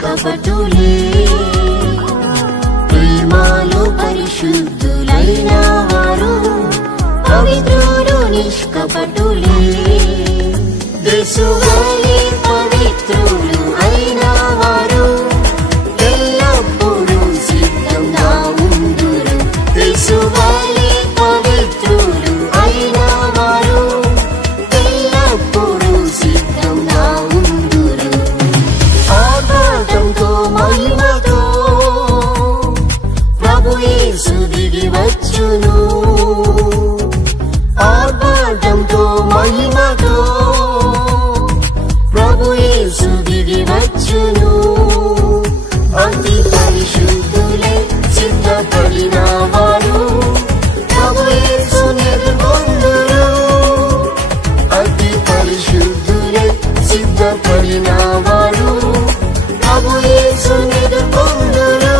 నిష్కపటులే ప్రేమలో పరిశుద్ధులైన వారు పవిత్రులు నిష్కపటులే యేసువలే పవిత్రులు అయిన వారు ఎల్లప్పుడూ సిద్ధంగా ఉందురు యేసువలే పవిత్రులు అయిన వారు ఎల్లప్పుడూ సిద్ధంగా ఉందురు ఆర్భాటంతో మహిమతో ప్రభు యేసు దిగి వచ్చును ఆర్భాటంతో మహిమతో ప్రభు యేసు దిగి వచ్చును అతి పరిశుద్ధులే సిద్ధపడిన వారు ప్రభు యేసుని ఎదుర్కొందురు అతి పరిశుద్ధులే సిద్ధపడిన వారు ప్రభు యేసుని ఎదుర్కొందురు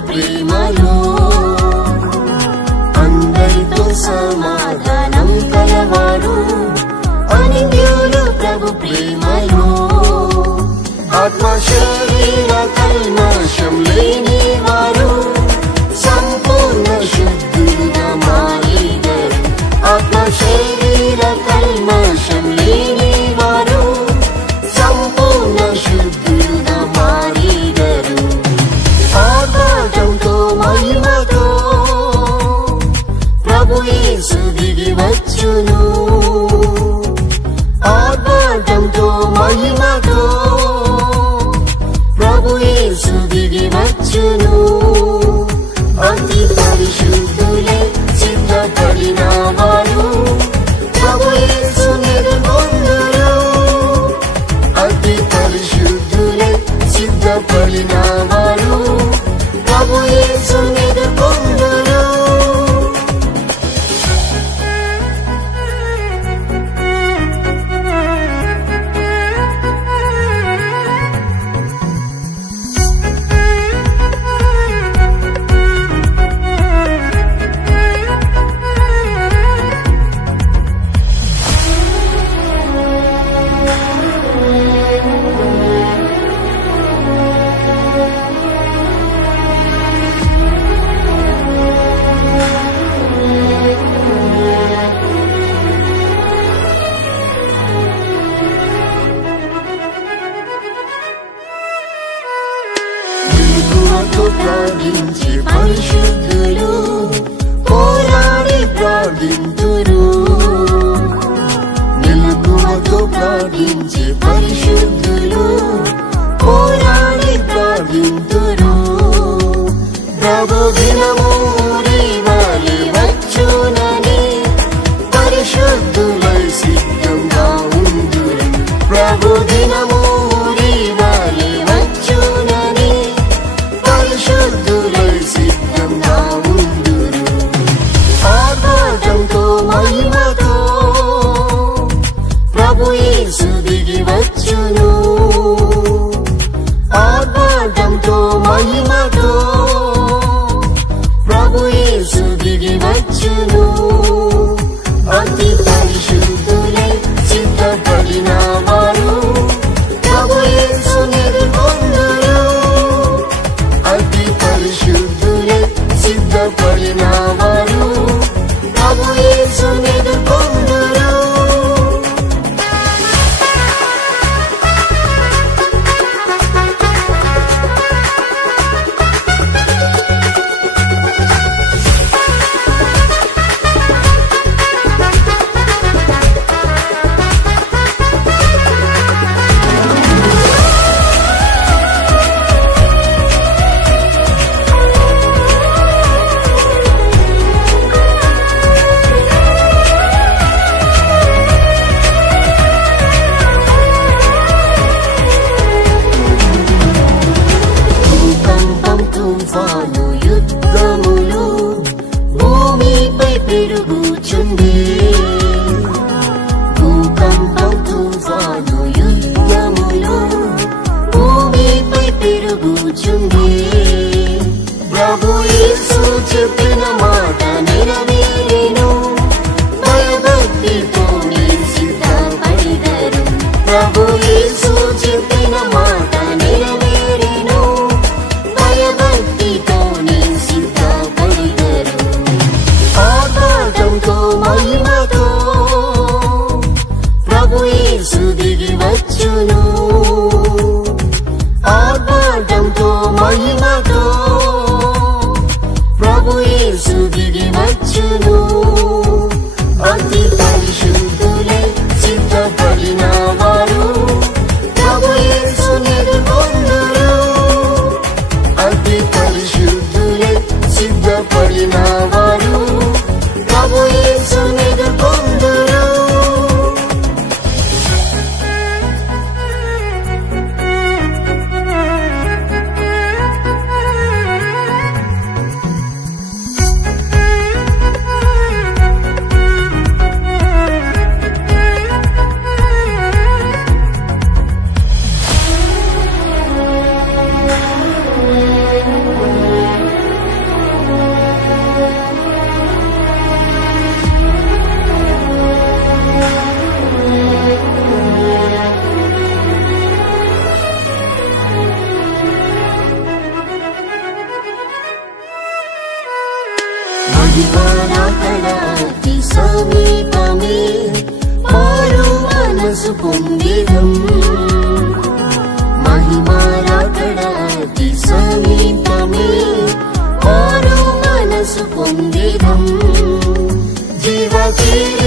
ప్రేమలో అందరితో సమాధానం కలవారు అనింద్యులు ప్రభు ప్రేమలో ఆత్మ శరీర కల్మషం లేని వారు సంపూర్ణ శుద్ధులుగా మారేదరు ఆత్మ శరీర కల్మషం లేని వారు సంపూర్ణ శుద్ధులుగా మారేదరు ఆర్భాటంతో మహిమతో ప్రభు యేసు దిగి వచ్చును ఆర్భాటంతో మహిమతో ప్రభు యేసు దిగి వచ్చును అతి పరిశుద్ధులే సిద్ధపడిన వారు ప్రభు యేసుని ఎదుర్కొందురు అతి పరిశుద్ధులే సిద్ధపడిన వారు ప్రభు యేసుని ఎదుర్కొందురు ప్రార్థించి పరిశుద్ధులు పోరాడి ప్రార్థింతురు మెలకువతో ప్రార్థించి పరిశుద్ధులు పోరాడి ప్రార్థింతురు ప్రభు దినము రేవాలి వచ్చునని పరిశుద్ధులై సిద్ధంగా ఉందురు ప్రభు దినము రేవాలి వచ్చునని పరిశుద్ధులై సిద్ధంగా ఉందురు ఆర్భాటంతో మహిమతో ప్రభు యేసు దిగి వచ్చును ఆర్భాటంతో మహిమతో ప్రభు యేసు దిగి వచ్చును అతి పరిశుద్ధులే సిద్ధపడిన వారు ప్రభు యేసుని ఎదుర్కొందురు అతి పరిశుద్ధులే సిద్ధపడిన వారు ప్రభు యేసుని ఎదుర్కొందురు యుద్ధములు భూమిపై పెరుగుచుండే భూకంపం తుఫాను యుద్ధములు భూమిపై పెరుగుచుండే ప్రభు యేసు చెప్పిన మాట నెరవేరెను భయభక్తితో సిద్ధపడిదరు ప్రభు యేసు చెప్పిన మాట నెరవేరెను భయభక్తితో సిద్ధపడిదరు ఆర్భాటంతో మహిమతో ప్రభు యేసు దిగి వచ్చును ఆర్భాటంతో మహిమతో ప్రభు యేసు దిగి వచ్చును అతి పరిశుద్ధులై సిద్ధపడిన వారు ప్రభు యేసుని ఎదుర్కొందురు అతి పరిశుద్ధులై సిద్ధపడిన వారు ప్రభు యేసుని ఎదుర్కొందురు మహిమరాకడాతి సమీపమే మారు మనసు పొందిదం మహిమరాకడాతి సమీపమే మారు మనసు పొందిదం జీవకీర